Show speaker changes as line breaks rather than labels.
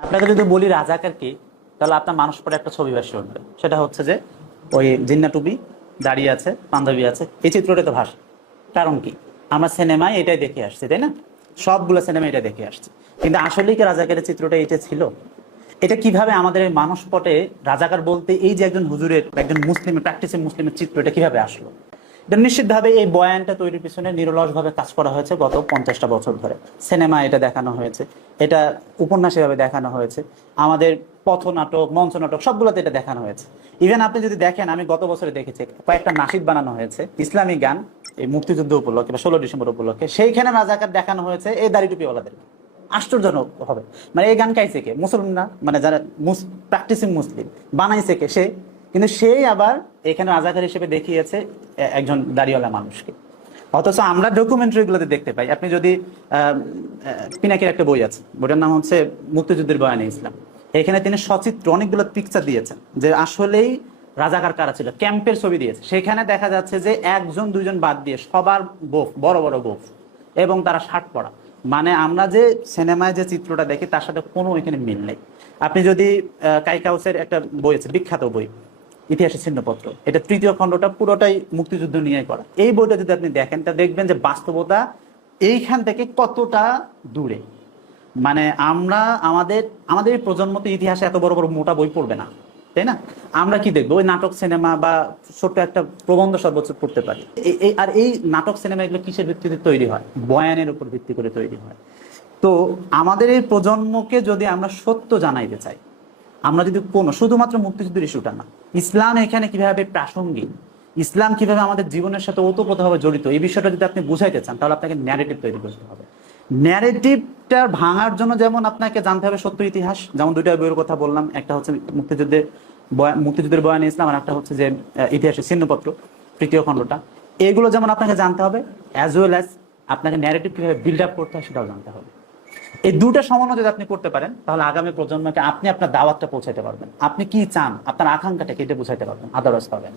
আপনাকে যদি বলি রাজাকার কি তাহলে আপনার মানুষ পরে একটা ছবি ভাসে উঠবে সেটা হচ্ছে যে ওই জিন্না টুপি দাঁড়িয়ে আছে, পাঞ্জাবি আছে। এই চিত্রটা তো ভাসে কারণ কি? আমরা সিনেমায় এটাই দেখে আসছি, তাই না? সবগুলো সিনেমা এটা দেখে আসছি। কিন্তু আসলেই কি রাজাকারের চিত্রটা এটা ছিল? এটা কীভাবে আমাদের মানুষ পটে রাজাকার বলতে এই যে একজন হুজুরের, একজন মুসলিমের প্র্যাকটিসিং মুসলিমের চিত্র এটা কীভাবে আসলো? নিশ্চিতভাবে এই বয়ানটা তৈরির পিছনে নিরলসভাবে কাজ করা হয়েছে গত পঞ্চাশটা বছর ধরে। সিনেমা এটা দেখানো হয়েছে। এটা উপন্যাস এভাবে দেখানো হয়েছে। আমাদের পথনাটক মঞ্চ নাটক সবগুলোতে এটা দেখানো হয়েছে। ইভেন আপনি যদি দেখেন, আমি গত বছরে দেখেছি, কয়েকটা নাসিদ বানানো হয়েছে। ইসলামী গান, এই মুক্তিযুদ্ধ উপলক্ষে বা ষোলো ডিসেম্বর উপলক্ষে, সেইখানে রাজাকার দেখানো হয়েছে এই দাড়ি টুপিওয়ালাদের আশ্চর্যজনক হবে। মানে এই গান গাইছে কে? মুসলিম না মানে যারা প্র্যাকটিসিং মুসলিম, বানাইছে কে? সে কিন্তু সেই আবার এখানে রাজাকার হিসেবে দেখিয়েছে একজন দাড়িওয়ালা মানুষকে। অথচ আমরা ডকুমেন্টারিগুলোতে দেখতে পাই। আপনি যদি আহ, একটা বই আছে বইটার নাম হচ্ছে মুক্তিযুদ্ধের বয়ানে ইসলাম। এখানে তিনি সচিত্র অনেকগুলো পিকচার দিয়েছেন যে আসলেই রাজাকার কারা ছিল ক্যাম্পের ছবি দিয়েছে। সেখানে দেখা যাচ্ছে যে একজন দুইজন বাদ দিয়ে সবার গোফ বড় বড় গোফ এবং তারা শার্ট পরা। মানে আমরা যে সিনেমায় যে চিত্রটা দেখি তার সাথে কোনো এখানে মিল নেই। আপনি যদি কাইকাউসের একটা বই আছে বিখ্যাত বই ইতিহাসের চিহ্নপত্র এটা তৃতীয় খণ্ডটা পুরোটাই মুক্তিযুদ্ধ নিয়ে করা। এই বইটা যদি আপনি দেখেন, তা দেখবেন যে বাস্তবতা এইখান থেকে কতটা দূরে। মানে আমরা, আমাদের আমাদের প্রজন্ম তো ইতিহাসে এত বড় বড় মোটা বই পড়বে না, তাই না? আমরা কি দেখব? ওই নাটক সিনেমা বা ছোট্ট একটা প্রবন্ধ সর্বোচ্চ পড়তে পারি। আর এই নাটক সিনেমা এগুলো কিসের ভিত্তিতে তৈরি হয়? বয়ানের উপর ভিত্তি করে তৈরি হয়। তো আমাদের এই প্রজন্মকে যদি আমরা সত্য জানাইতে চাই আমরা যদি কোনো, শুধুমাত্র মুক্তিযুদ্ধের ইস্যুটা না, ইসলাম এখানে কীভাবে প্রাসঙ্গিক, ইসলাম কীভাবে আমাদের জীবনের সাথে ওতপ্রোতভাবে জড়িত, এই বিষয়টা যদি আপনি বুঝাইতে চান, তাহলে আপনাকে ন্যারেটিভ তৈরি করতে হবে। ন্যারেটিভটা ভাঙার জন্য যেমন আপনাকে জানতে হবে সত্য ইতিহাস, যেমন দুইটা বইয়ের কথা বললাম, একটা হচ্ছে মুক্তিযুদ্ধের মুক্তিযুদ্ধের বয়ানে ইসলাম, আর একটা হচ্ছে যে ইতিহাসের চিহ্নপত্র তৃতীয় খণ্ডটা। এগুলো যেমন আপনাকে জানতে হবে অ্যাজ ওয়েল অ্যাজ আপনাকে ন্যারেটিভ কীভাবে বিল্ড আপ করতে হয় সেটাও জানতে হবে। এই দুটা সমন্বয় যদি আপনি করতে পারেন, তাহলে আগামী প্রজন্মকে আপনি আপনার দাওয়াতটা পৌঁছাতে পারবেন। আপনি কি চান? আপনার আকাঙ্ক্ষাটাকে কেটে বুঝাইতে পারবেন। আদারস পাবেন।